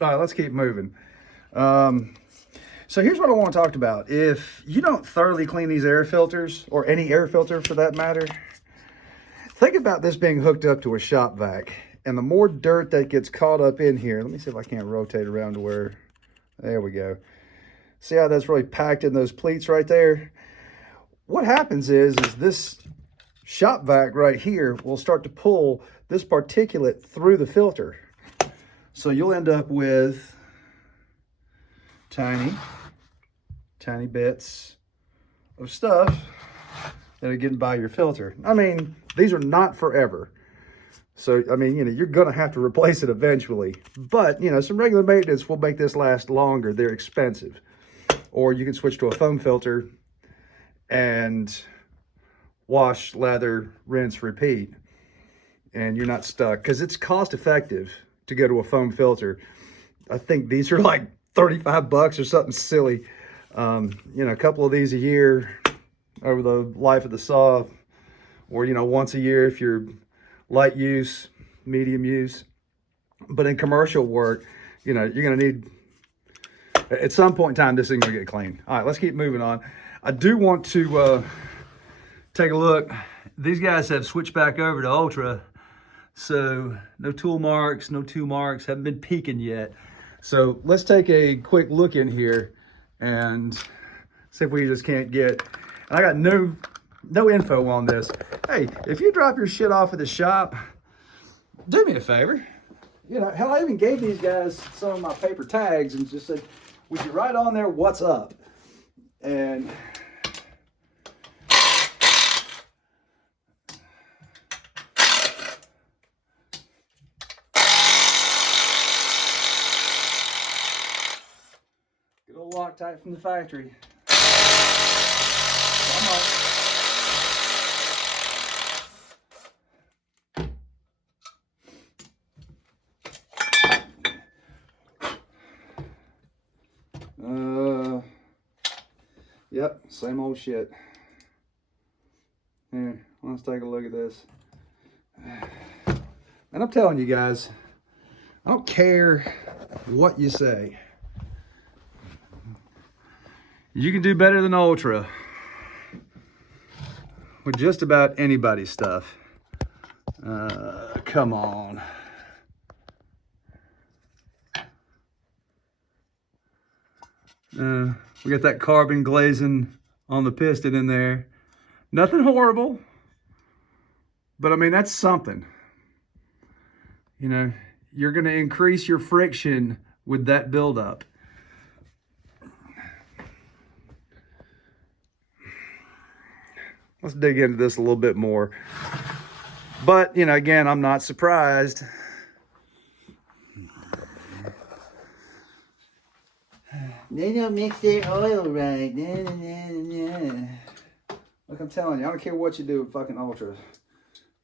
All right, let's keep moving. So here's what I want to talk about. If you don't thoroughly clean these air filters, or any air filter for that matter, think about this being hooked up to a shop vac. And the more dirt that gets caught up in here, let me see if I can't rotate around to where, there we go. See how that's really packed in those pleats right there? What happens is this shop vac right here will start to pull this particulate through the filter. So you'll end up with tiny bits of stuff that are getting by your filter. I mean, these are not forever. So, I mean, you're going to have to replace it eventually. But, some regular maintenance will make this last longer. They're expensive. Or you can switch to a foam filter and wash, lather, rinse, repeat. And you're not stuck. Because it's cost effective to go to a foam filter. I think these are like 35 bucks or something silly. A couple of these a year over the life of the saw. Or, once a year if you're light use, medium use. But in commercial work, you're going to need, at some point in time, this thing's going to get clean. All right, let's keep moving on. I do want to take a look. These guys have switched back over to Ultra. So no tool marks, no two marks, haven't been peaking yet. So let's take a quick look in here and see if we just can't get, and I got no info on this. Hey, if you drop your shit off at the shop, do me a favor. Hell, I even gave these guys some of my paper tags and just said, would you write on there what's up? And good old Loctite from the factory. Come on. Yep, same old shit. Here, let's take a look at this. And I'm telling you guys, I don't care what you say. You can do better than Ultra with just about anybody's stuff. Come on. We got that carbon glazing on the piston in there. Nothing horrible, but I mean, that's something. You're going to increase your friction with that buildup. Let's dig into this a little bit more. But, again, I'm not surprised. They don't mix their oil right. Look, I'm telling you, I don't care what you do with fucking Ultra.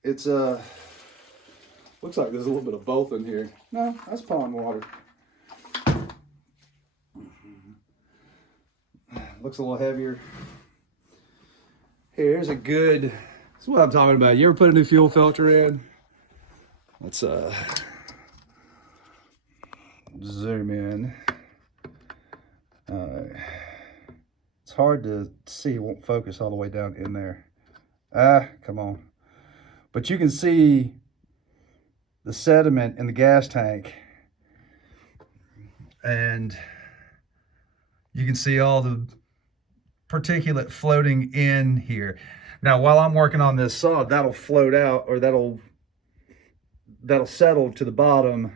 It's, looks like there's a little bit of both in here. No, that's pond water. Looks a little heavier. Here's a good, this is what I'm talking about. You ever put a new fuel filter in? Let's zoom in. It's hard to see, it won't focus all the way down in there. Come on. But you can see the sediment in the gas tank. And you can see all the particulate floating in here. Now, while I'm working on this saw, that'll float out, or that'll settle to the bottom.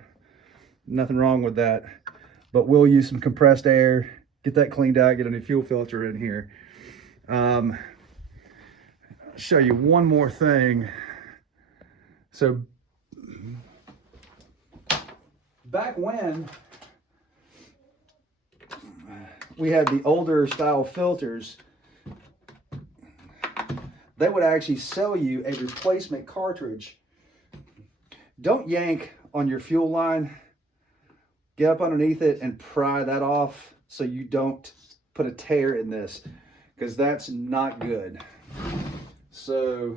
Nothing wrong with that. But we'll use some compressed air, get that cleaned out, get a new fuel filter in here. I'll show you one more thing. So back when we had the older style filters, they would actually sell you a replacement cartridge. Don't yank on your fuel line. Get up underneath it and pry that off so you don't put a tear in this, because that's not good. So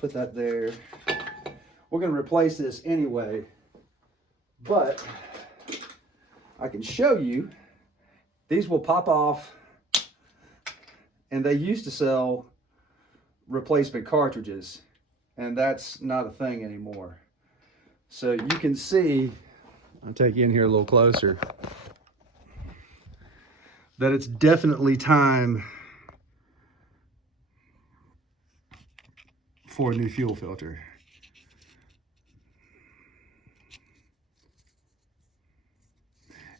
let's put that there. We're going to replace this anyway, but I can show you. These will pop off, and they used to sell replacement cartridges, and that's not a thing anymore. So you can see, I'll take you in here a little closer, that it's definitely time for a new fuel filter.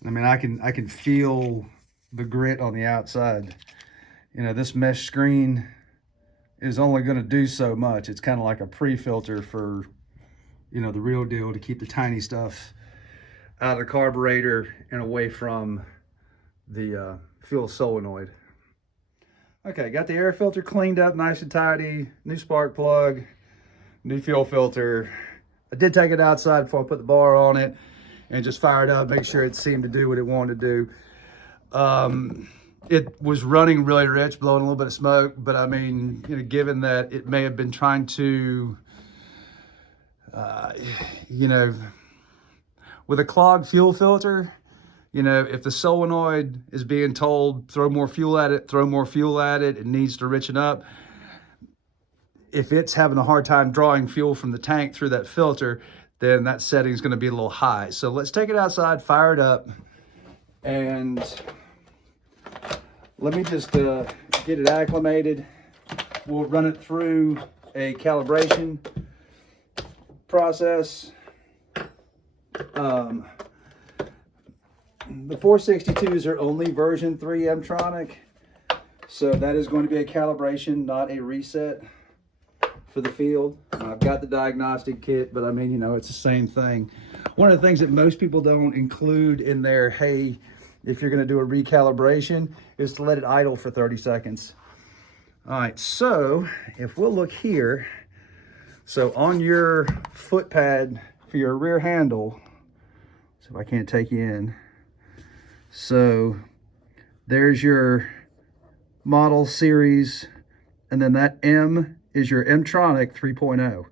I mean, I can feel the grit on the outside. You know, this mesh screen is only going to do so much. It's kind of like a pre-filter for, you know, the real deal, to keep the tiny stuff out of the carburetor and away from the fuel solenoid. Okay, got the air filter cleaned up nice and tidy, new spark plug, new fuel filter. I did take it outside before I put the bar on it and just fire it up, make sure it seemed to do what it wanted to do. It was running really rich, blowing a little bit of smoke, but I mean, you know, given that it may have been trying to, you know, with a clogged fuel filter, you know, if the solenoid is being told, throw more fuel at it, it needs to richen up. If it's having a hard time drawing fuel from the tank through that filter, then that setting is going to be a little high. So let's take it outside, fire it up, and let me just get it acclimated. We'll run it through a calibration process. The 462s are only version 3 M-tronic, so that is going to be a calibration, not a reset for the field. I've got the diagnostic kit, but I mean, you know, it's the same thing. One of the things that most people don't include in their, hey, if you're going to do a recalibration, is to let it idle for 30 seconds. All right, so if we'll look here, so on your foot pad for your rear handle, so if I can't take you in, so there's your model series, and then that M is your M-tronic 3.0.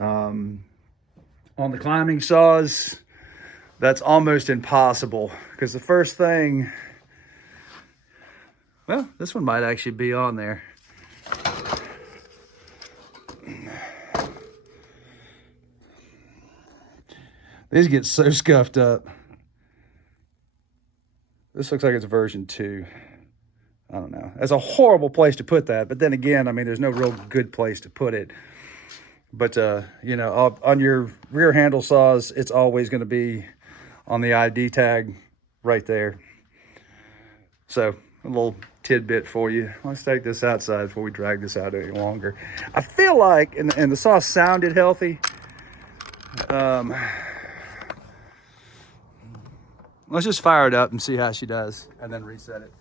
On the climbing saws, that's almost impossible, because the first thing, well, this one might actually be on there. These get so scuffed up. This looks like it's version 2. I don't know. That's a horrible place to put that. But then again, I mean, there's no real good place to put it. But, you know, on your rear handle saws, it's always going to be on the ID tag right there. So, a little tidbit for you. Let's take this outside before we drag this out any longer. I feel like, and the saw sounded healthy. Let's just fire it up and see how she does, and then reset it.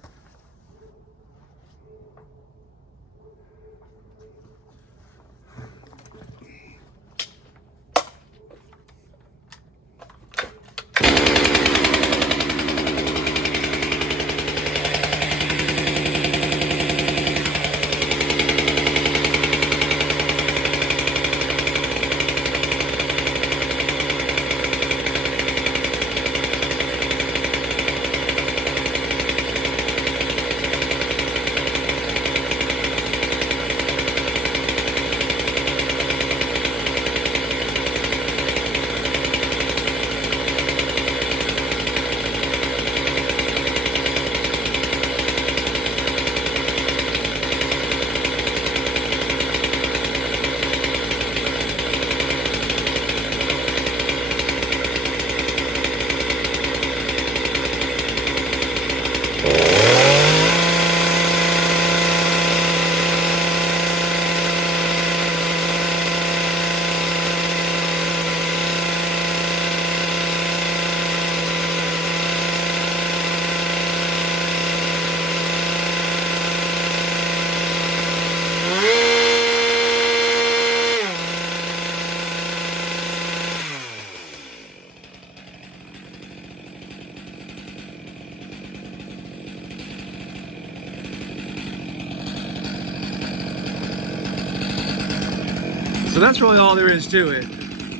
So that's really all there is to it,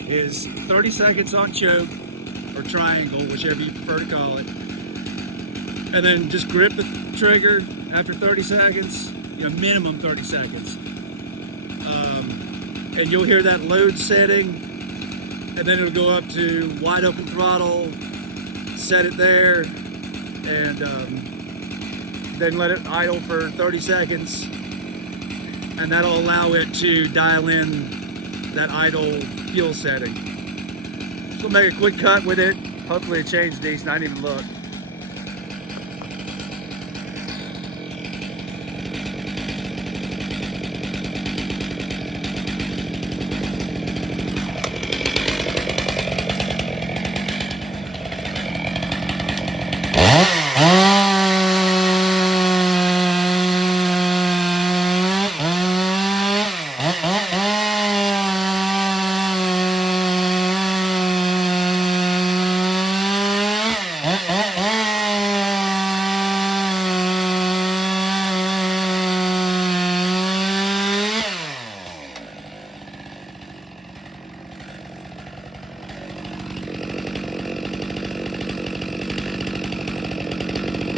is 30 seconds on choke or triangle, whichever you prefer to call it. And then just grip the trigger after 30 seconds, minimum 30 seconds. And you'll hear that load setting, and then it'll go up to wide open throttle, set it there, and then let it idle for 30 seconds, and that'll allow it to dial in that idle fuel setting. So we'll make a quick cut with it. Hopefully it changed decent. I didn't even look.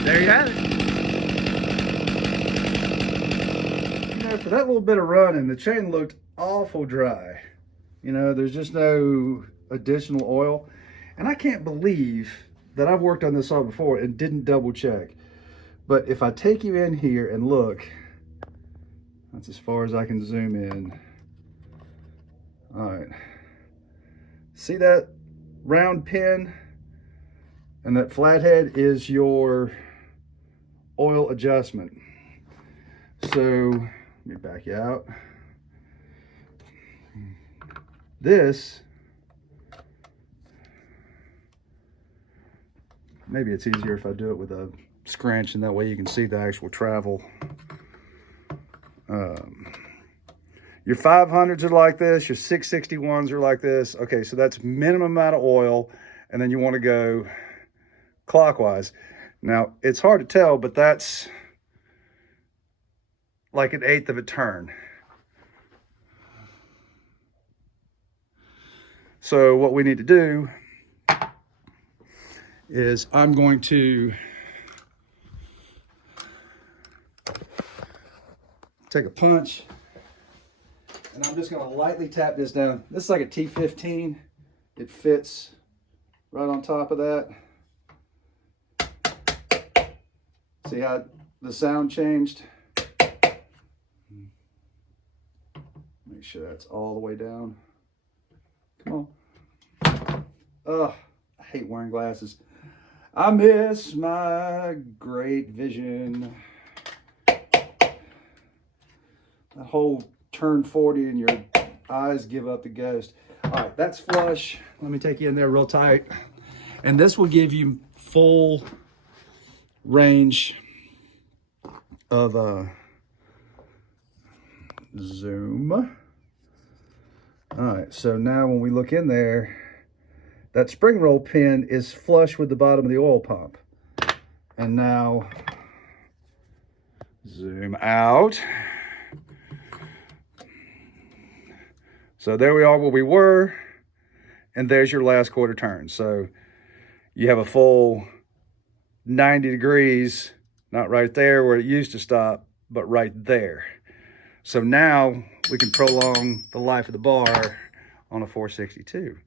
There you have it. For that little bit of running, the chain looked awful dry. There's just no additional oil. And I can't believe that I've worked on this saw before and didn't double check. But if I take you in here and look, that's as far as I can zoom in. All right. See that round pin? And that flathead is your oil adjustment. So let me back you out. This, maybe it's easier if I do it with a scrunch, and that way you can see the actual travel. Your 500s are like this, your 661s are like this. Okay, so that's minimum amount of oil, and then you want to go clockwise. Now, it's hard to tell, but that's like 1/8 of a turn. So what we need to do is I'm going to take a punch, and I'm just going to lightly tap this down. This is like a T15. It fits right on top of that. See how the sound changed? Make sure that's all the way down. Come on. I hate wearing glasses. I miss my great vision. That whole turn 40 and your eyes give up the ghost. All right, that's flush. Let me take you in there real tight. And this will give you full range of zoom. All right, so now when we look in there, that spring roll pin is flush with the bottom of the oil pump. And now zoom out. So there we are where we were, and there's your last quarter turn. So you have a full 90 degrees, not right there where it used to stop, but right there. So now we can prolong the life of the bar on a 462.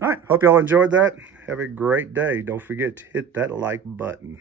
All right, hope y'all enjoyed that. Have a great day. Don't forget to hit that like button.